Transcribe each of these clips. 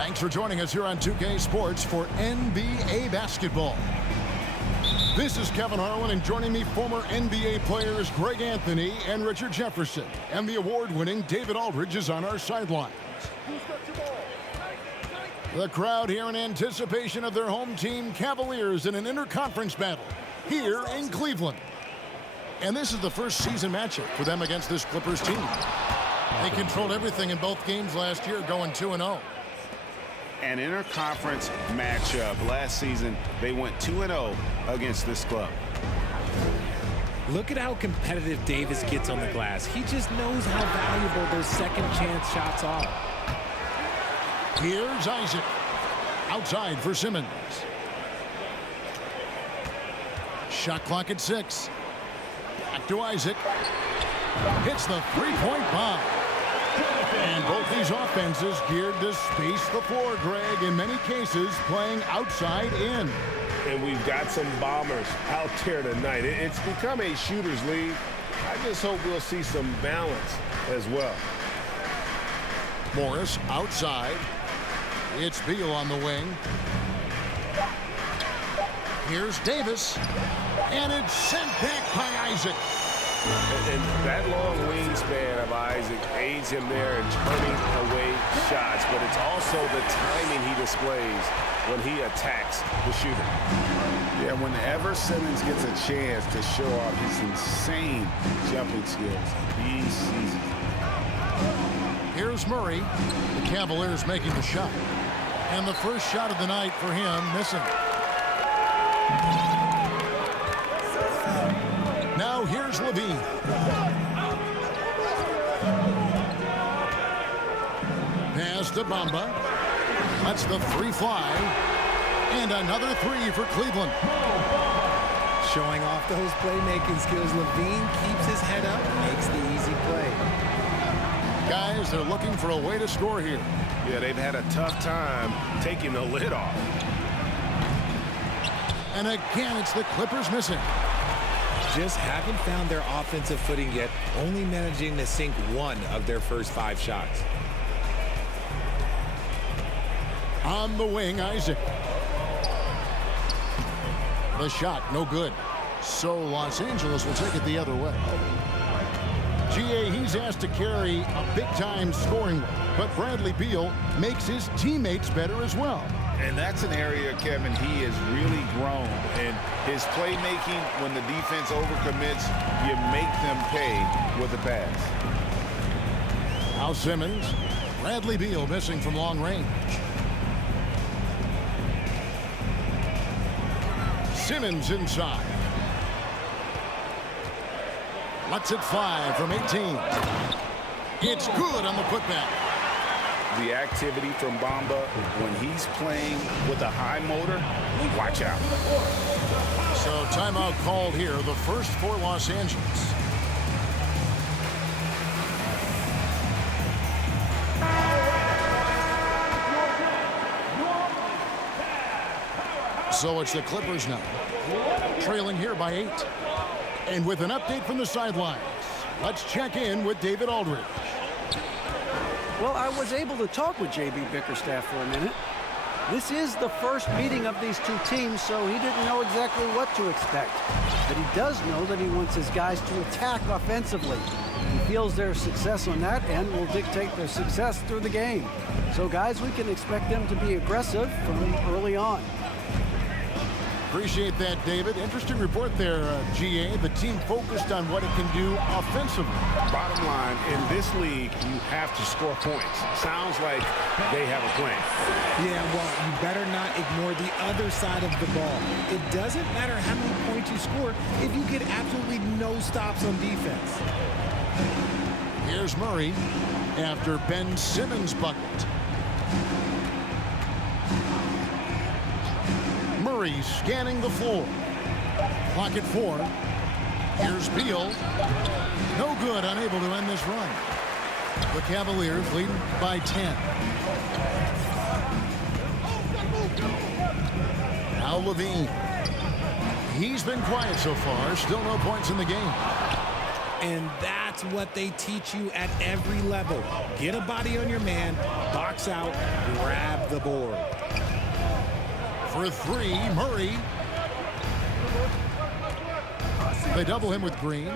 Thanks for joining us here on 2K Sports for NBA basketball. This is Kevin Harlan, and joining me, former NBA players Greg Anthony and Richard Jefferson. And the award-winning David Aldridge is on our sidelines. The crowd here in anticipation of their home team, Cavaliers, in an interconference battle here in Cleveland. And this is the first season matchup for them against this Clippers team. They controlled everything in both games last year, going 2-0. An interconference matchup. Last season, they went 2-0 against this club. Look at how competitive Davis gets on the glass. He just knows how valuable those second chance shots are. Here's Isaac. Outside for Simmons. Shot clock at 6. Back to Isaac. Hits the three-point bomb. And both these offenses geared to space the floor, Greg, in many cases playing outside in. And we've got some bombers out there tonight. It's become a shooter's league. I just hope we'll see some balance as well. Morris outside. It's Beal on the wing. Here's Davis. And it's sent back by Isaac. And that long wingspan of Isaac aids him there in turning away shots, but it's also the timing he displays when he attacks the shooter. Yeah, whenever Simmons gets a chance to show off his insane jumping skills, he sees it. Here's Murray. The Cavaliers making the shot. And the first shot of the night for him, missing. Now here's Levine. Pass to Bamba. That's the three fly. And another three for Cleveland. Showing off those playmaking skills, Levine keeps his head up, makes the easy play. Guys, they're looking for a way to score here. Yeah, they've had a tough time taking the lid off. And again, it's the Clippers missing. Just haven't found their offensive footing yet, only managing to sink one of their first 5 shots. On the wing, Isaac. The shot, no good. So Los Angeles will take it the other way. GA, he's asked to carry a big-time scoring, but Bradley Beal makes his teammates better as well. And that's an area, Kevin, he has really grown. And his playmaking, when the defense overcommits, you make them pay with the pass. Now Simmons. Bradley Beal missing from long range. Simmons inside. Lets it fly from 18. It's good on the putback. The activity from Bamba when he's playing with a high motor, watch out. So timeout called here, the first for Los Angeles. So it's the Clippers now, trailing here by 8. And with an update from the sidelines, let's check in with David Aldridge. Well, I was able to talk with J.B. Bickerstaff for a minute. This is the first meeting of these two teams, so he didn't know exactly what to expect. But he does know that he wants his guys to attack offensively. He feels their success on that end will dictate their success through the game. So, guys, we can expect them to be aggressive from early on. Appreciate that, David. Interesting report there, GA. The team focused on what it can do offensively. Bottom line, in this league, you have to score points. Sounds like they have a plan. Yeah, well, you better not ignore the other side of the ball. It doesn't matter how many points you score if you get absolutely no stops on defense. Here's Murray after Ben Simmons' bucket. Murray scanning the floor. Clock at 4. Here's Beal. No good, unable to end this run. The Cavaliers lead by 10. Now Levine. He's been quiet so far. Still no points in the game. And that's what they teach you at every level. Get a body on your man, box out, grab the board. For three, Murray. They double him with Green.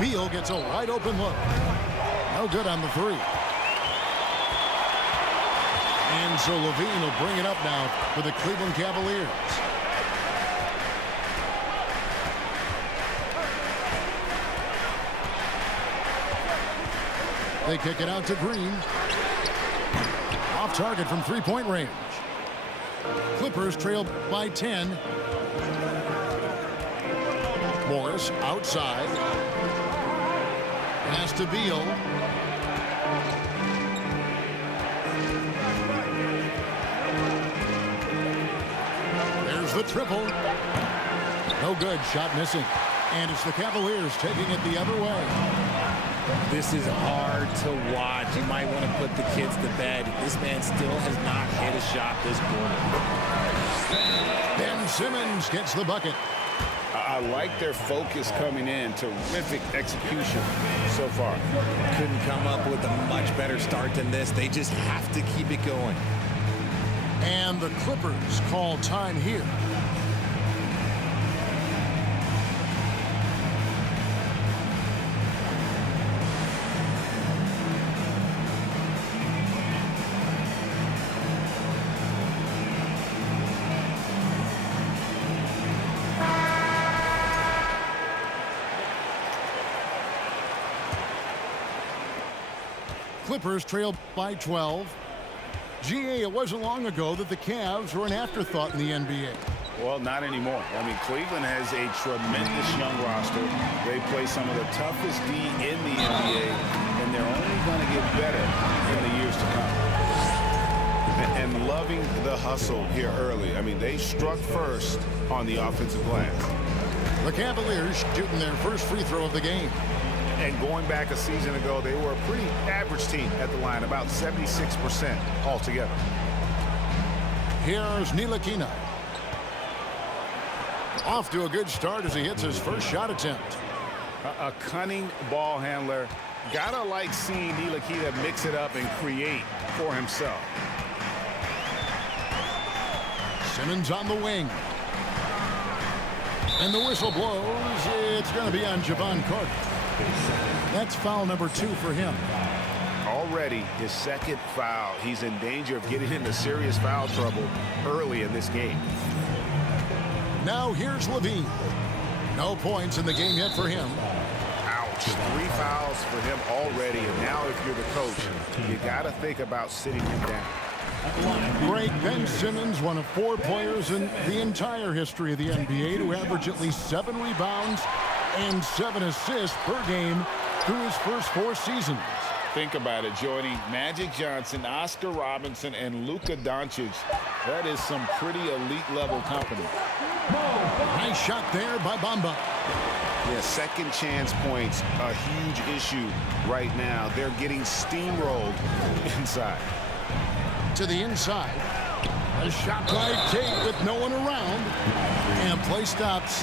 Beal gets a wide open look. No good on the three. And so Levine will bring it up now for the Cleveland Cavaliers. They kick it out to Green. Off target from three-point range. Clippers trail by 10. Morris outside. Pass to Beal. There's the triple. No good. Shot missing. And it's the Cavaliers taking it the other way. This is hard to watch. You might want to put the kids to bed. This man still has not hit a shot this quarter. Ben Simmons gets the bucket. I like their focus coming in. Terrific execution so far. Couldn't come up with a much better start than this. They just have to keep it going. And the Clippers call time here. Clippers trail by 12. GA, it wasn't long ago that the Cavs were an afterthought in the NBA. Well, not anymore. I mean, Cleveland has a tremendous young roster. They play some of the toughest D in the NBA, and they're only going to get better in the years to come. And loving the hustle here early. I mean, they struck first on the offensive glass. The Cavaliers shooting their first free throw of the game. And going back a season ago, they were a pretty average team at the line, about 76% altogether. Here's Ntilikina. Off to a good start as he hits his first shot attempt. A cunning ball handler. Gotta like seeing Ntilikina mix it up and create for himself. Simmons on the wing. And the whistle blows. It's going to be on Javon Carter. That's foul number 2 for him. Already his second foul. He's in danger of getting into serious foul trouble early in this game. Now here's Levine. No points in the game yet for him. Ouch. 3 fouls for him already. And now if you're the coach, you got to think about sitting him down. Great. Ben Simmons, one of 4 players in the entire history of the NBA to average at least 7 rebounds and 7 assists per game through his first 4 seasons. Think about it, Jordy. Magic Johnson, Oscar Robinson, and Luka Doncic. That is some pretty elite-level company. Nice shot there by Bamba. Yeah, second chance points, a huge issue right now. They're getting steamrolled inside. To the inside. A shot by Tate with no one around. And play stops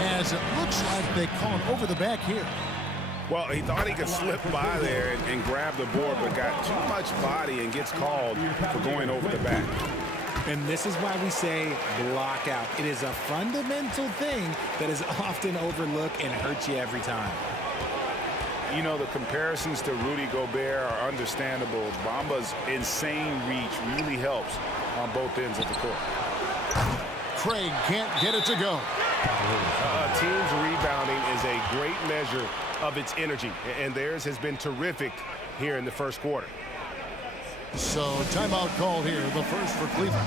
as it looks like they call it over the back here. Well, he thought he could slip by there and grab the board, but got too much body and gets called for going over the back. And this is why we say block out. It is a fundamental thing that is often overlooked and hurts you every time. You know, the comparisons to Rudy Gobert are understandable. Bamba's insane reach really helps on both ends of the court. Craig can't get it to go. A team's rebounding is a great measure of its energy, and theirs has been terrific here in the first quarter. So timeout call here, the first for Cleveland.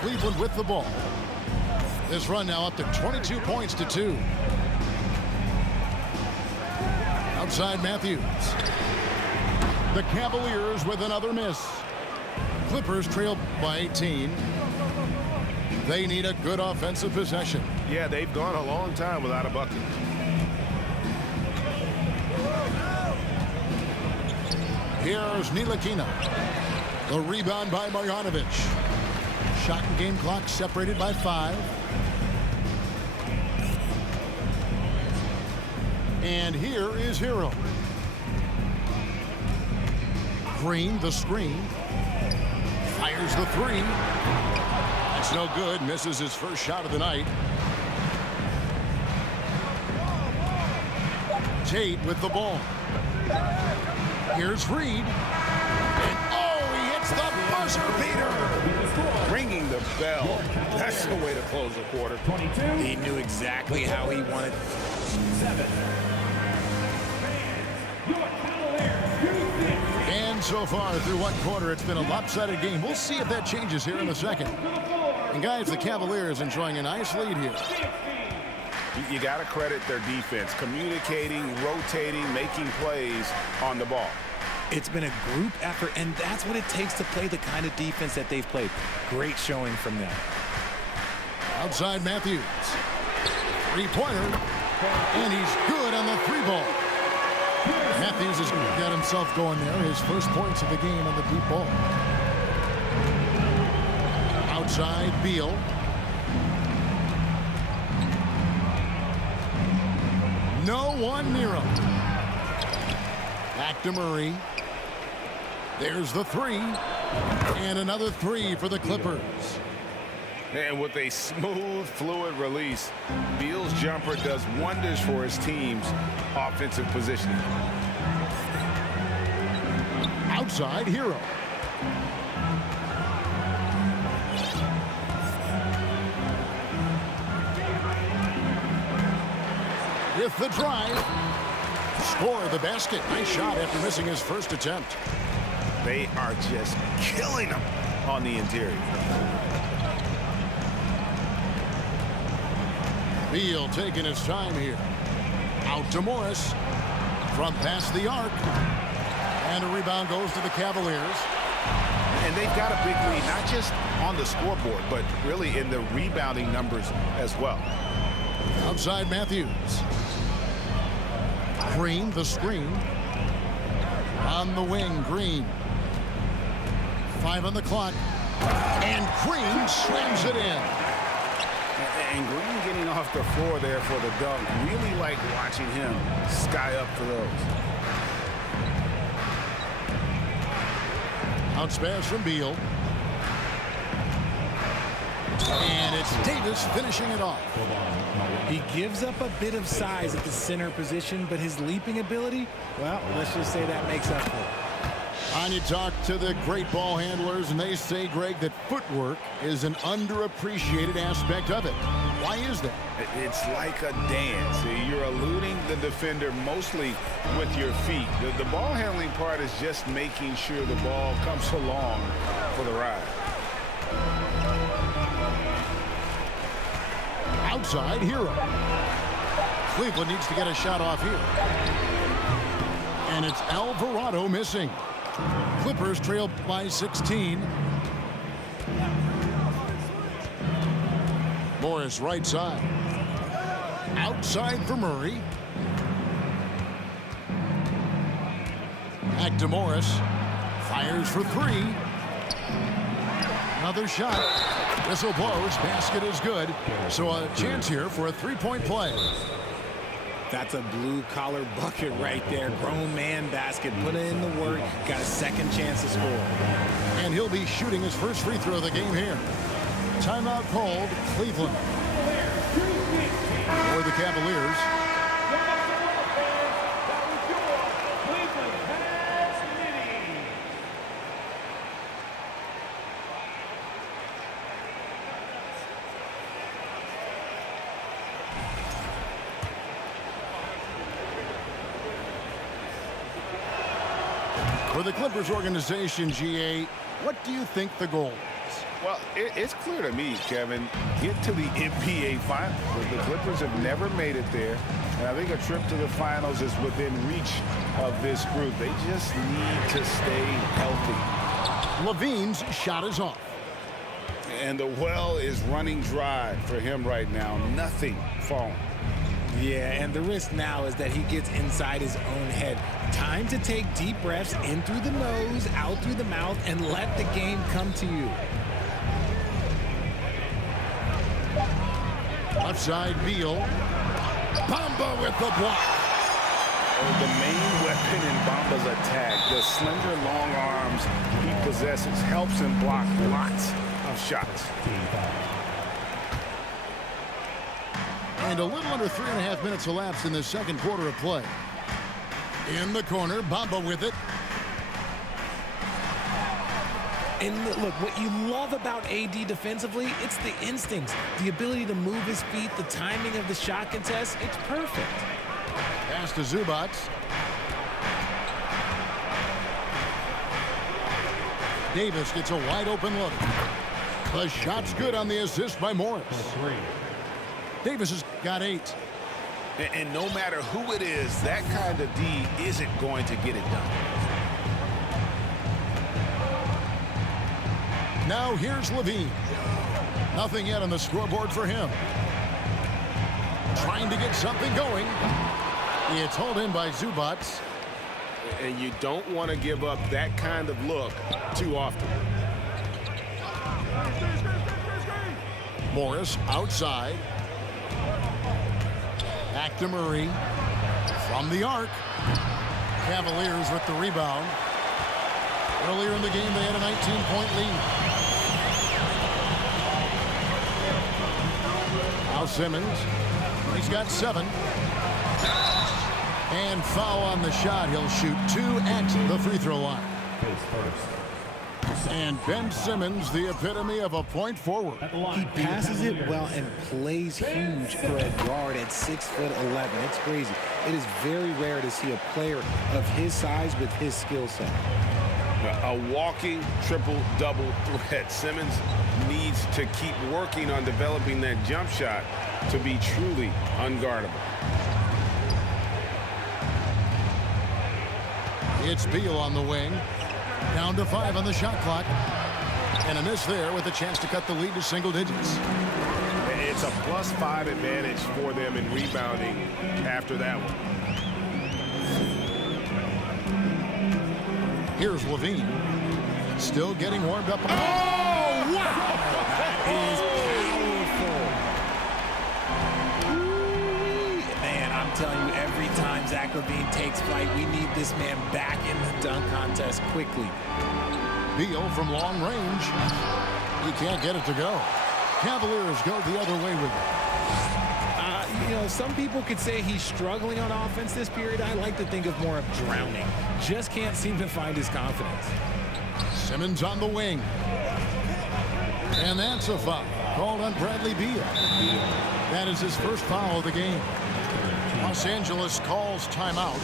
Cleveland with the ball. This run now up to 22 points to 2. Outside Matthews. The Cavaliers with another miss. Clippers trail by 18. They need a good offensive possession. Yeah, they've gone a long time without a bucket. Here's Ntilikina. The rebound by Marjanovic. Shot and game clock separated by 5. And here is Hero. Green, the screen. Fires the 3. That's no good. Misses his first shot of the night. Tate with the ball. Here's Reed. And oh, he hits the buzzer beater. Ringing the bell. That's the way to close the quarter. 22. He knew exactly how he wanted. 7. And so far through one quarter, it's been a lopsided game. We'll see if that changes here in a second. And guys, the Cavaliers enjoying a nice lead here. You got to credit their defense, communicating, rotating, making plays on the ball. It's been a group effort, and that's what it takes to play the kind of defense that they've played. Great showing from them. Outside Matthews. 3-pointer. And he's good on the 3-ball. Matthews has got himself going there. His first points of the game on the deep ball. Outside Beal. No one near him. Back to Murray. There's the 3. And another 3 for the Clippers. And with a smooth, fluid release, Beal's jumper does wonders for his team's offensive positioning. Outside Hero. With the drive. Score the basket. Nice shot after missing his first attempt. They are just killing him on the interior. Beal taking his time here. Out to Morris. From past the arc. And a rebound goes to the Cavaliers. And they've got a big lead, not just on the scoreboard, but really in the rebounding numbers as well. Outside Matthews. Green, the screen. On the wing, Green. 5 on the clock. And Green slams it in. And Green getting off the floor there for the dunk. Really like watching him sky up for those. Bounce pass from Beal. And it's Davis finishing it off. He gives up a bit of size at the center position, but his leaping ability, well, let's just say that makes up for it. And you talk to the great ball handlers, and they say, Greg, that footwork is an underappreciated aspect of it. Why is that? It's like a dance. You're eluding the defender mostly with your feet. The ball handling part is just making sure the ball comes along for the ride. Outside Hero. Cleveland needs to get a shot off here. And it's Alvarado missing. Clippers trail by 16. Morris right side. Outside for Murray. Back to Morris. Fires for 3. Another shot. Whistle blows. Basket is good. So a chance here for a 3-point play. That's a blue-collar bucket right there. Grown man basket. Put in the work. Got a second chance to score. And he'll be shooting his first free throw of the game here. Timeout called Cleveland. For the Cavaliers. For the Clippers organization, GA, what do you think the goal is? Well, it's clear to me, Kevin, get to the NBA Finals. The Clippers have never made it there, and I think a trip to the Finals is within reach of this group. They just need to stay healthy. Levine's shot is off. And the well is running dry for him right now. Nothing falling. Yeah, and the risk now is that he gets inside his own head. Time to take deep breaths in through the nose, out through the mouth, and let the game come to you. Left side, Beal. Bamba with the block. The main weapon in Bamba's attack, the slender long arms he possesses, helps him block lots of shots. And a little under 3.5 minutes elapsed in the second quarter of play. In the corner, Bamba with it. And look, what you love about AD defensively, it's the instincts, the ability to move his feet, the timing of the shot contest. It's perfect. Pass to Zubac. Davis gets a wide open look. The shot's good on the assist by Morris. Davis has got 8. And no matter who it is, that kind of D isn't going to get it done. Now here's Levine. Nothing yet on the scoreboard for him. Trying to get something going. It's hauled in by Zubac. And you don't want to give up that kind of look too often. Morris outside. Back to Murray. From the arc. Cavaliers with the rebound. Earlier in the game, they had a 19-point lead. Now Simmons. He's got 7. And foul on the shot. He'll shoot 2 at the free throw line. And Ben Simmons, the epitome of a point forward. He passes it well and plays huge for a guard at 6'11". It's crazy. It is very rare to see a player of his size with his skill set. A walking triple-double threat. Simmons needs to keep working on developing that jump shot to be truly unguardable. It's Beal on the wing. Down to 5 on the shot clock. And a miss there with a chance to cut the lead to single digits. It's a +5 advantage for them in rebounding after that one. Here's Levine. Still getting warmed up. Oh, wow! That is powerful. Man, I'm telling you, every time Zach LaVine takes flight, we need this man back in the dunk contest quickly. Beal from long range. He can't get it to go. Cavaliers go the other way with it. You know, some people could say he's struggling on offense this period. I like to think of more of drowning. Just can't seem to find his confidence. Simmons on the wing. And that's a foul called on Bradley Beal. That is his first foul of the game. Los Angeles calls timeout.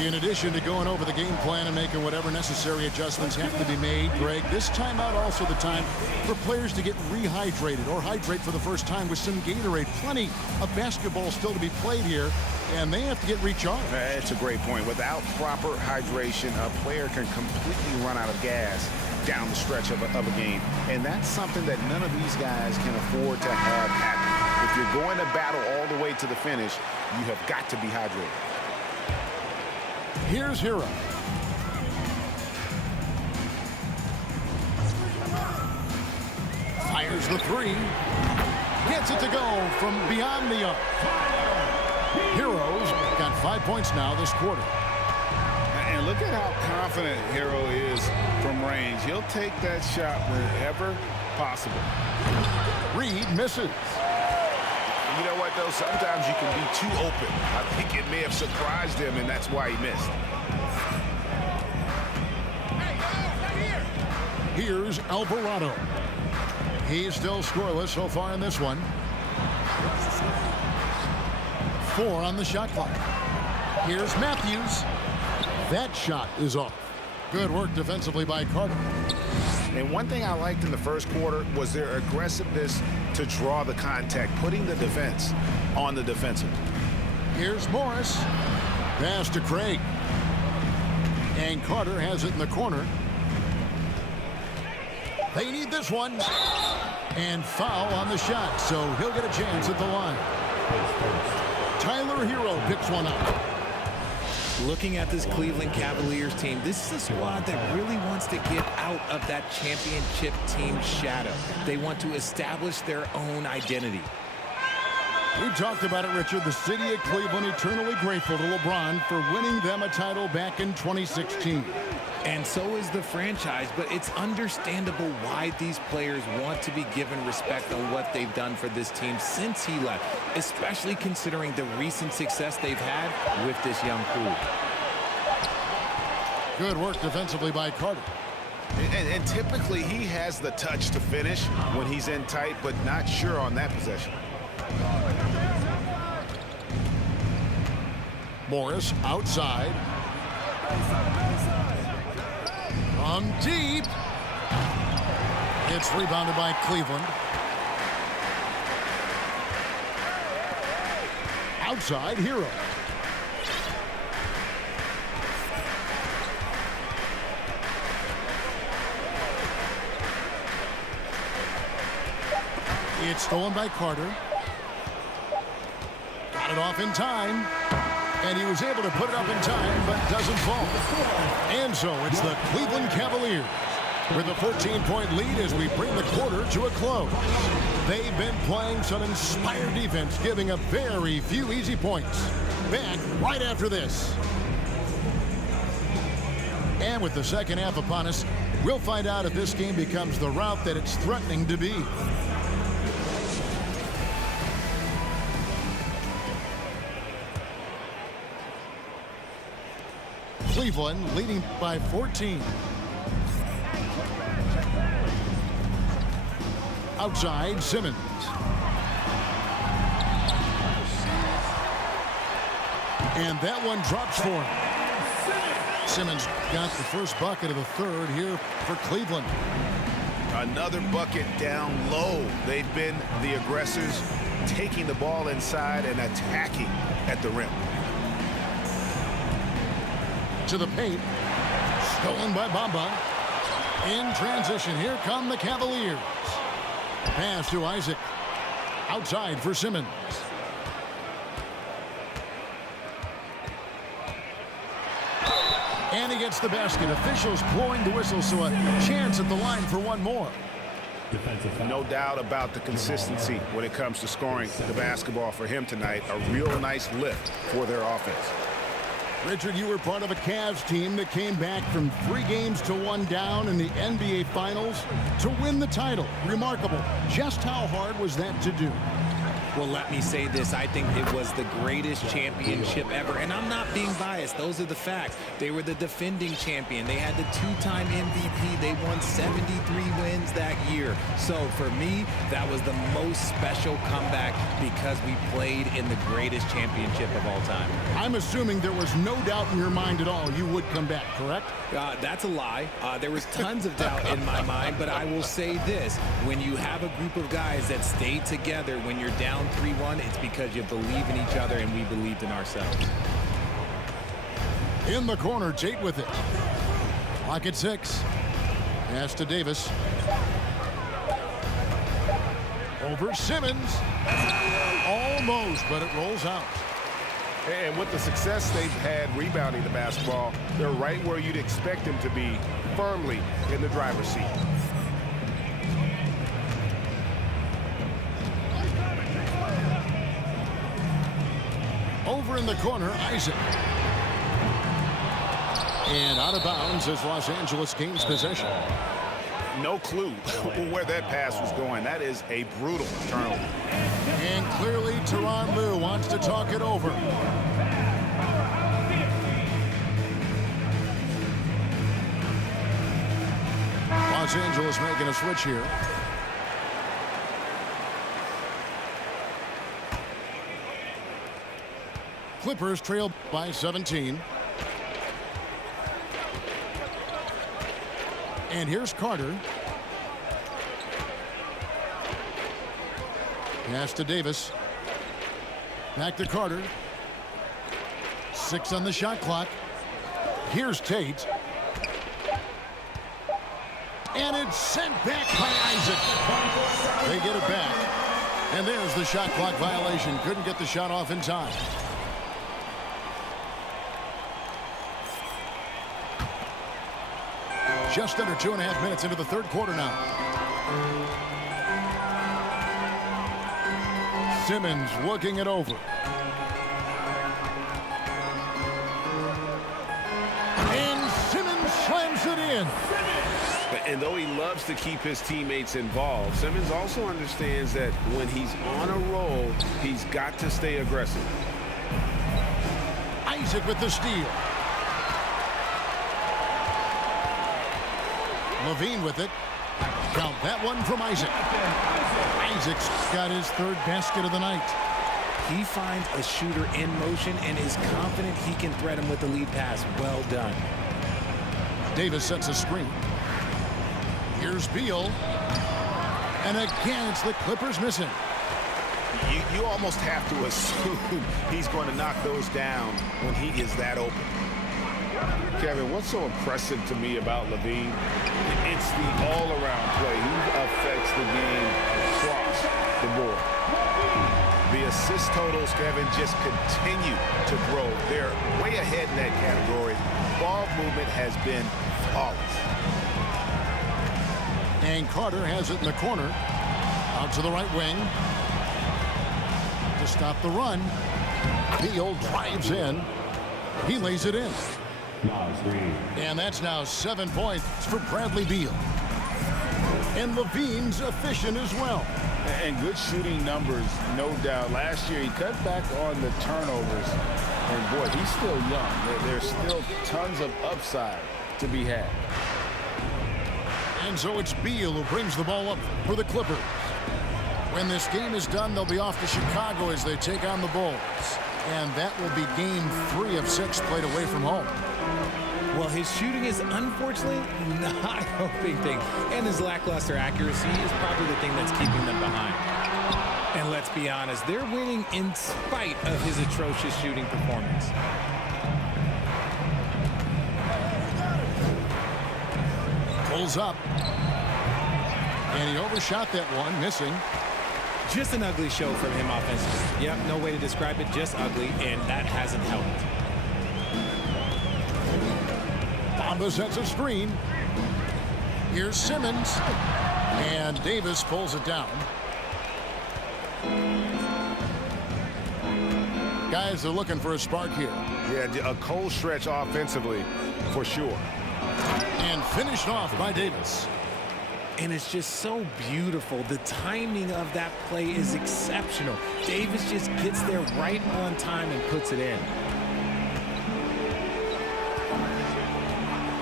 In addition to going over the game plan and making whatever necessary adjustments have to be made, Greg, this timeout also the time for players to get rehydrated or hydrate for the first time with some Gatorade. Plenty of basketball still to be played here, and they have to get recharged. That's a great point. Without proper hydration, a player can completely run out of gas down the stretch of a game. And that's something that none of these guys can afford to have happen. If you're going to battle all the way to the finish, you have got to be hydrated. Here's Hero. Fires the 3. Gets it to go from beyond the arc. Hero's got 5 points now this quarter. And look at how confident Hero is from range. He'll take that shot wherever possible. Reed misses. You know what, though? Sometimes you can be too open. I think it may have surprised him, and that's why he missed. Here's Alvarado. He's still scoreless so far in this one. 4 on the shot clock. Here's Matthews. That shot is off. Good work defensively by Carter. And one thing I liked in the first quarter was their aggressiveness to draw the contact, putting the defense on the defensive. Here's Morris. Pass to Craig. And Carter has it in the corner. They need this one. And foul on the shot, so he'll get a chance at the line. Tyler Hero picks one up. Looking at this Cleveland Cavaliers team, this is a squad that really wants to get out of that championship team shadow. They want to establish their own identity. We talked about it, Richard. The city of Cleveland eternally grateful to LeBron for winning them a title back in 2016. And so is the franchise, but it's understandable why these players want to be given respect on what they've done for this team since he left, especially considering the recent success they've had with this young crew. Good work defensively by Carter. And typically he has the touch to finish when he's in tight, but not sure on that possession. Morris outside. From deep. It's rebounded by Cleveland. Outside, Hero. It's stolen by Carter. Got it off in time. And he was able to put it up in time, but doesn't fall. And so it's the Cleveland Cavaliers with a 14-point lead as we bring the quarter to a close. They've been playing some inspired defense, giving up very few easy points. Back right after this. And with the second half upon us, we'll find out if this game becomes the route that it's threatening to be. Cleveland leading by 14. Outside, Simmons. And that one drops for him. Simmons got the first bucket of the third here for Cleveland. Another bucket down low. They've been the aggressors, taking the ball inside and attacking at the rim. To the paint. Stolen by Bamba. In transition, here come the Cavaliers. Pass to Isaac. Outside for Simmons. And he gets the basket. Officials blowing the whistle, so a chance at the line for one more. No doubt about the consistency when it comes to scoring the basketball for him tonight. A real nice lift for their offense. Richard, you were part of a Cavs team that came back from 3 games to 1 down in the NBA Finals to win the title. Remarkable. Just how hard was that to do? Well, let me say this. I think it was the greatest championship ever. And I'm not being biased. Those are the facts. They were the defending champion. They had the 2-time MVP. They won 73 wins that year. So for me, that was the most special comeback because we played in the greatest championship of all time. I'm assuming there was no doubt in your mind at all you would come back, correct? That's a lie. There was tons of doubt in my mind, but I will say this. When you have a group of guys that stay together when you're down 3-1, it's because you believe in each other and we believed in ourselves. In the corner, Tate with it. Clock at 6. Pass to Davis. Over Simmons. Almost, but it rolls out. And with the success they've had rebounding the basketball, they're right where you'd expect them to be, firmly in the driver's seat. Over in the corner, Isaac. And out of bounds as Los Angeles gains possession. No clue where that pass was going. That is a brutal turnover. And clearly, Tyronn Lue wants to talk it over. Los Angeles making a switch here. Clippers trail by 17. And here's Carter. Pass to Davis. Back to Carter. 6 on the shot clock. Here's Tate. And it's sent back by Isaac. They get it back. And there's the shot clock violation. Couldn't get the shot off in time. Just under 2.5 minutes into the third quarter now. Simmons looking it over. And Simmons slams it in. And though he loves to keep his teammates involved, Simmons also understands that when he's on a roll, he's got to stay aggressive. Isaac with the steal. Levine with it. Count that one from Isaac. Isaac's got his third basket of the night. He finds a shooter in motion and is confident he can thread him with the lead pass. Well done. Davis sets a screen. Here's Beal. And again, it's the Clippers missing. You almost have to assume he's going to knock those down when he is that open. Kevin, what's so impressive to me about Levine? It's the all-around play. He affects the game across the board. The assist totals, Kevin, just continue to grow. They're way ahead in that category. Ball movement has been flawless. And Carter has it in the corner. Out to the right wing. To stop the run. Beal drives in. He lays it in. And that's now 7 points for Bradley Beal. And Levine's efficient as well. And good shooting numbers, no doubt. Last year, he cut back on the turnovers. And, boy, he's still young. There's still tons of upside to be had. And so it's Beal who brings the ball up for the Clippers. When this game is done, they'll be off to Chicago as they take on the Bulls. And that will be game 3 of 6 played away from home. Well, his shooting is unfortunately not a big thing. And his lackluster accuracy is probably the thing that's keeping them behind. And let's be honest, they're winning in spite of his atrocious shooting performance. Pulls up. And he overshot that one, missing. Just an ugly show from him offensively. Yep, no way to describe it, just ugly, and that hasn't helped. Bamba sets a screen. Here's Simmons. And Davis pulls it down. Guys, they're looking for a spark here. Yeah, a cold stretch offensively, for sure. And finished off by Davis. And it's just so beautiful. The timing of that play is exceptional. Davis just gets there right on time and puts it in.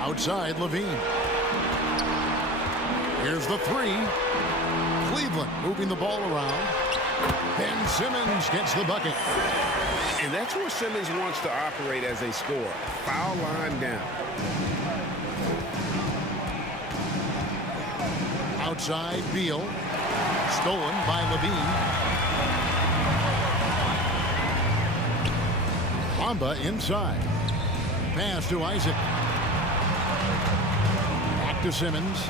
Outside, Levine. Here's the three. Cleveland moving the ball around. Ben Simmons gets the bucket. And that's where Simmons wants to operate as a scorer. Foul line down. Outside, Beal. Stolen by Levine. Bamba inside. Pass to Isaac. Back to Simmons.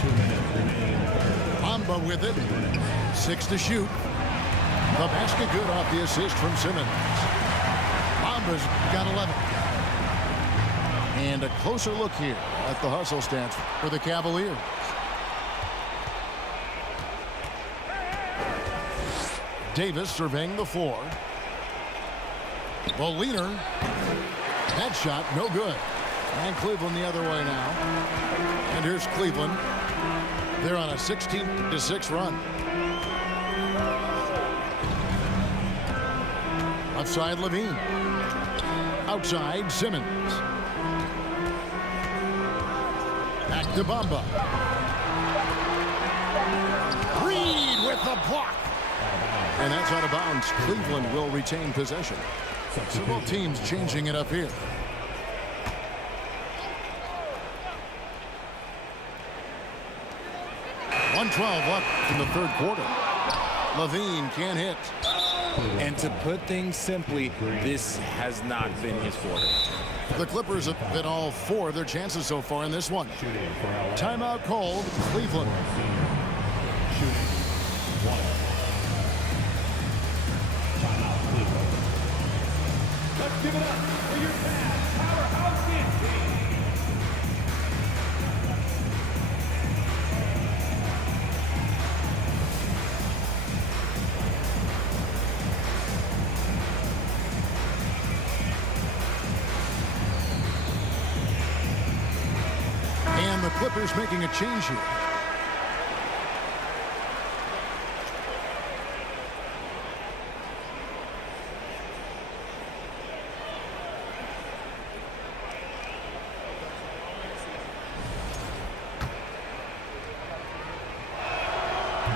2 minutes remaining. Bamba with it. 6 to shoot. The basket good off the assist from Simmons. Bamba's got 11. And a closer look here at the hustle stats for the Cavaliers. Davis surveying the floor. The leader. That shot no good. And Cleveland the other way now. And here's Cleveland. They're on a 16-6 run. Outside Levine. Outside Simmons. Back to Bamba. Reed with the block. And that's out of bounds. Cleveland will retain possession. So both teams changing it up here. .112 left in the third quarter. Levine can't hit. And to put things simply, this has not been his quarter. The Clippers have been all 4 of their chances so far in this one. Timeout called, Cleveland. Shooting 1. Timeout, Cleveland. Let's give it up for your fast powerhouse dance team. And the Clippers making a change here.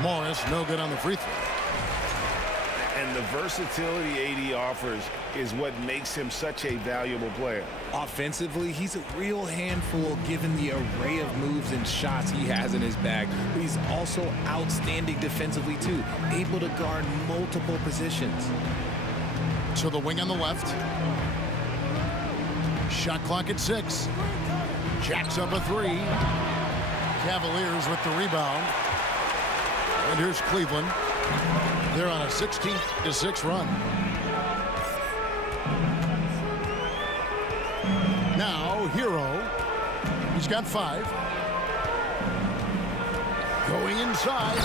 Morris, no good on the free throw. And the versatility AD offers is what makes him such a valuable player. Offensively, he's a real handful given the array of moves and shots he has in his bag. But he's also outstanding defensively, too, able to guard multiple positions. To the wing on the left. Shot clock at 6. Jacks up a 3. Cavaliers with the rebound. And here's Cleveland. They're on a 16-6 run. Now, Hero. He's got 5. Going inside.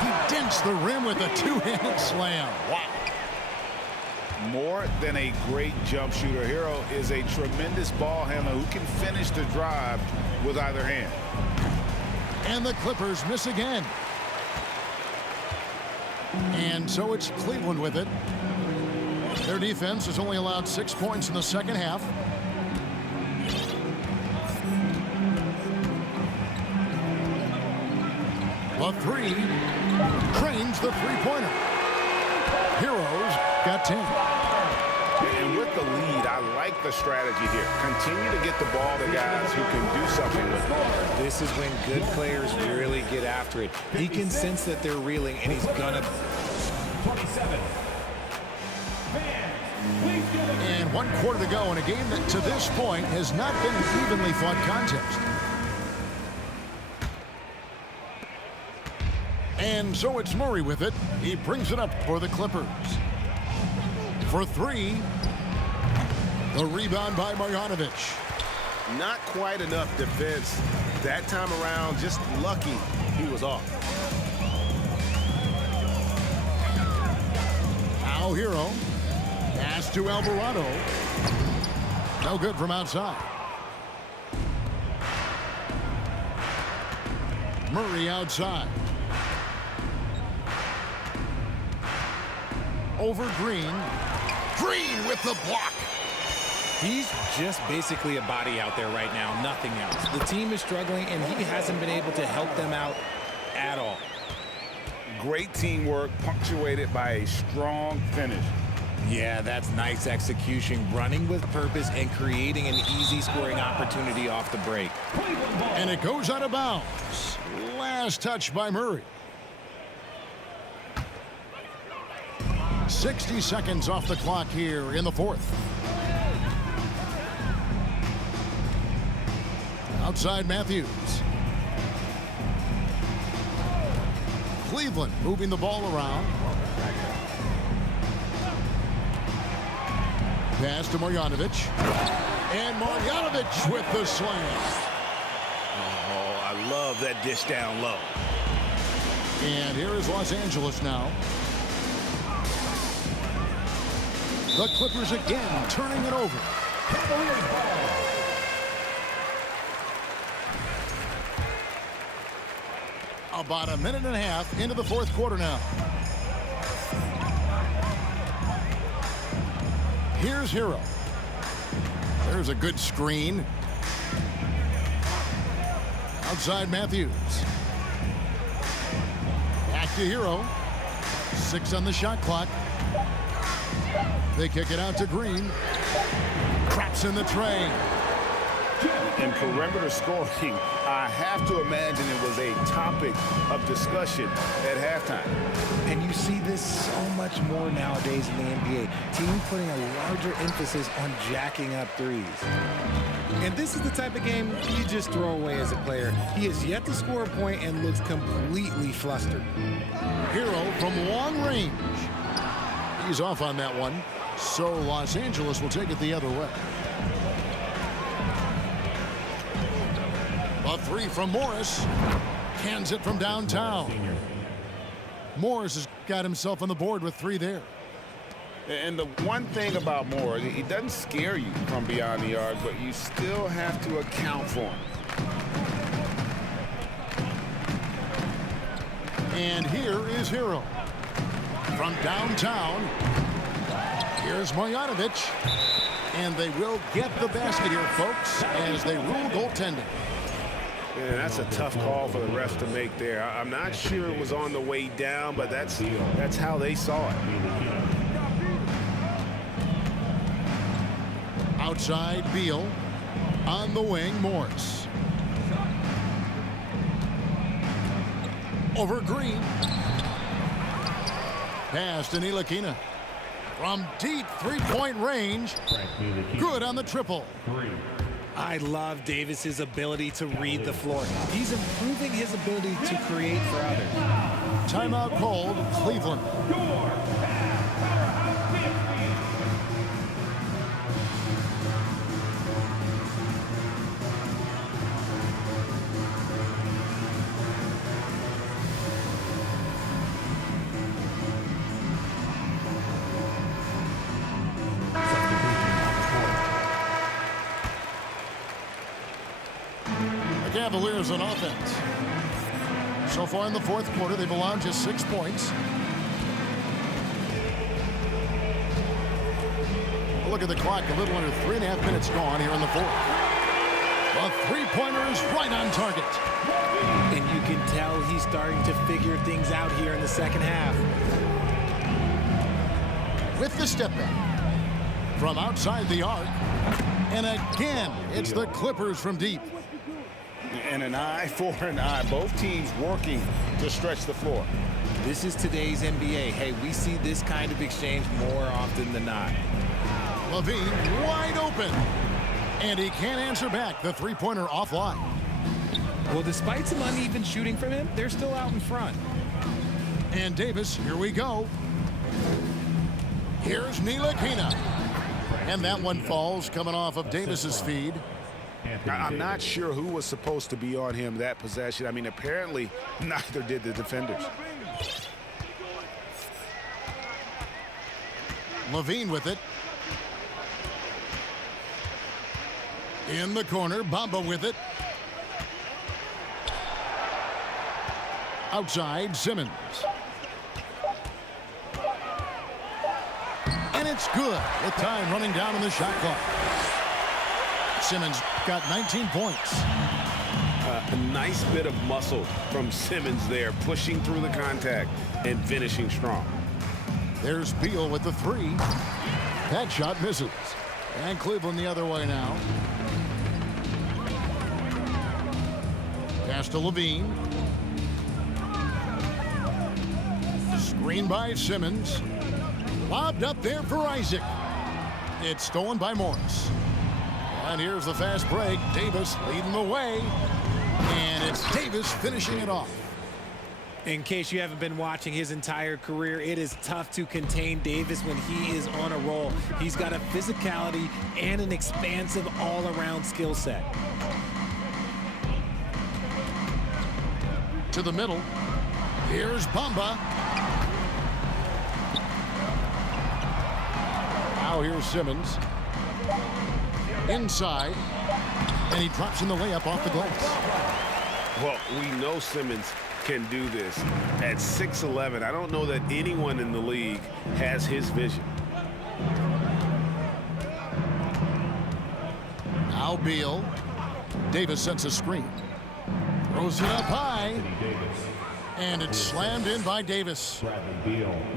He dents the rim with a 2-handed slam. Wow. More than a great jump shooter, Hero is a tremendous ball handler who can finish the drive with either hand. And the Clippers miss again. And so it's Cleveland with it. Their defense has only allowed 6 points in the second half. A 3. Cranes the three-pointer. Heroes got 10. And with the lead, I like the strategy here. Continue to get the ball to guys who can do something with it. This is when good players really get after it. He can sense that they're reeling, and he's gonna. 27. And 1 quarter to go in a game that to this point has not been an evenly fought contest. And so it's Murray with it. He brings it up for the Clippers. For 3. The rebound by Marjanovic. Not quite enough defense that time around. Just lucky he was off. Now Hero. Pass to Alvarado. No good from outside. Murray outside. Over Green. Green with the block. He's just basically a body out there right now, nothing else. The team is struggling, and he hasn't been able to help them out at all. Great teamwork punctuated by a strong finish. Yeah, that's nice execution, running with purpose and creating an easy scoring opportunity off the break. And it goes out of bounds. Last touch by Murray. 60 seconds off the clock here in the 4th. Outside Matthews. Cleveland moving the ball around. Pass to Marjanovic. And Marjanovic with the slam. Oh, I love that dish down low. And here is Los Angeles now. The Clippers again turning it over. Cavaliers ball. About a minute and a half into the 4th quarter now. Here's Hero. There's a good screen. Outside Matthews. Back to Hero. 6 on the shot clock. They kick it out to Green. Traps in the train. In perimeter scoring, I have to imagine it was a topic of discussion at halftime. And you see this so much more nowadays in the NBA. Teams putting a larger emphasis on jacking up threes. And this is the type of game you just throw away as a player. He has yet to score a point and looks completely flustered. Hero from long range. He's off on that one. So Los Angeles will take it the other way. A three from Morris. Cans it from downtown. Morris has got himself on the board with 3 there. And the one thing about Moore, he doesn't scare you from beyond the arc, but you still have to account for him. And here is Hero. From downtown, here's Marjanovic. And they will get the basket here, folks, as they rule goaltending. And that's a tough call for the refs to make there. I'm not sure it was on the way down, but that's how they saw it. Outside, Beal. On the wing, Morris. Over Green. Pass to Ntilikina. From deep three-point range. Good on the triple. I love Davis's ability to read the floor. He's improving his ability to create for others. Timeout called, Cleveland. Cavaliers on offense. So far in the fourth quarter, they've allowed just 6 points. Look at the clock, a little under 3.5 minutes gone here in the fourth. The three-pointer is right on target. And you can tell he's starting to figure things out here in the second half. With the step back from outside the arc. And again, it's the Clippers from deep. And an eye for an eye. Both teams working to stretch the floor. This is today's NBA. Hey, we see this kind of exchange more often than not. Levine wide open. And he can't answer back. The three-pointer offline. Well, despite some uneven shooting from him, they're still out in front. And Davis, here we go. Here's Ntilikina. And that one falls coming off of Davis's feed. I'm not sure who was supposed to be on him that possession. I mean, apparently neither did the defenders. Levine with it. In the corner, Bamba with it. Outside, Simmons. And it's good. With time running down in the shot clock. Simmons got 19 points. A nice bit of muscle from Simmons there, pushing through the contact and finishing strong. There's Beal with the three. That shot misses. And Cleveland the other way now. Pass to Levine. Screen by Simmons. Lobbed up there for Isaac. It's stolen by Morris. And here's the fast break. Davis leading the way. And it's Davis finishing it off. In case you haven't been watching his entire career, it is tough to contain Davis when he is on a roll. He's got a physicality and an expansive all-around skill set. To the middle. Here's Bamba. Now here's Simmons. Inside. And he drops in the layup off the glass. Well, we know Simmons can do this. At 6'11", I don't know that anyone in the league has his vision. Now Beal. Davis sets a screen. Throws it up high. And it's slammed in by Davis.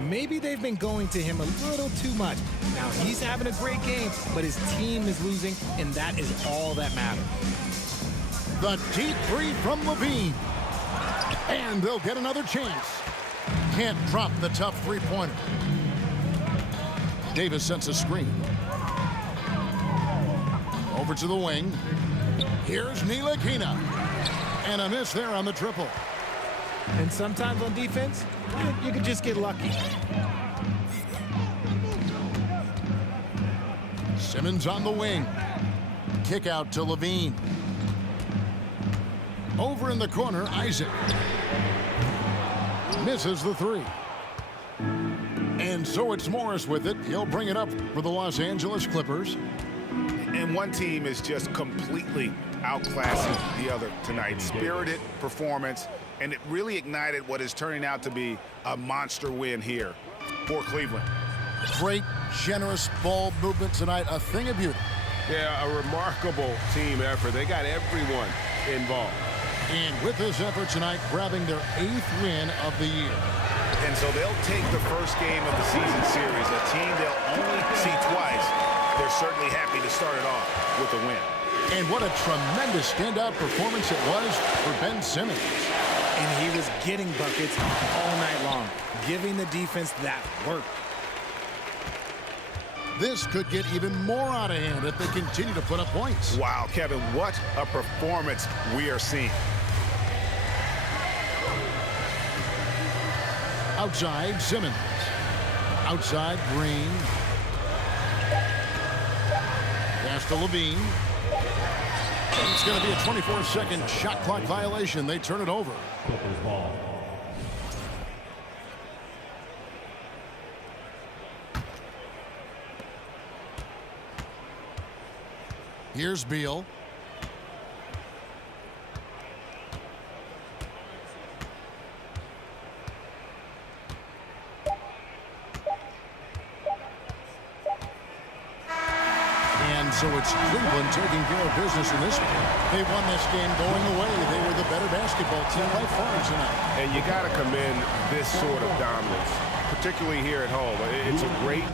Maybe they've been going to him a little too much. Now he's having a great game, but his team is losing, and that is all that matters. The deep three from Levine. And they'll get another chance. Can't drop the tough three-pointer. Davis sets a screen. Over to the wing. Here's Ntilikina. And a miss there on the triple. And sometimes on defense, you can just get lucky. Simmons on the wing. Kick out to Levine. Over in the corner, Isaac. Misses the three. And so it's Morris with it. He'll bring it up for the Los Angeles Clippers. And one team is just completely outclassing the other tonight. Spirited performance, and it really ignited what is turning out to be a monster win here for Cleveland. Great, generous ball movement tonight. A thing of beauty. Yeah, a remarkable team effort. They got everyone involved. And with this effort tonight, grabbing their 8th win of the year. And so they'll take the first game of the season series, a team they'll only see twice. They're certainly happy to start it off with a win. And what a tremendous standout performance it was for Ben Simmons. And he was getting buckets all night long, giving the defense that work. This could get even more out of hand if they continue to put up points. Wow, Kevin, what a performance we are seeing. Outside, Simmons. Outside, Green. Pass to Levine. It's going to be a 24-second shot clock violation. They turn it over. Clippers ball. Here's Beal. And so it's Cleveland taking care of business in this one. They won this game going away. They were the better basketball team by far tonight. And you got to commend this sort of dominance, particularly here at home. It's a great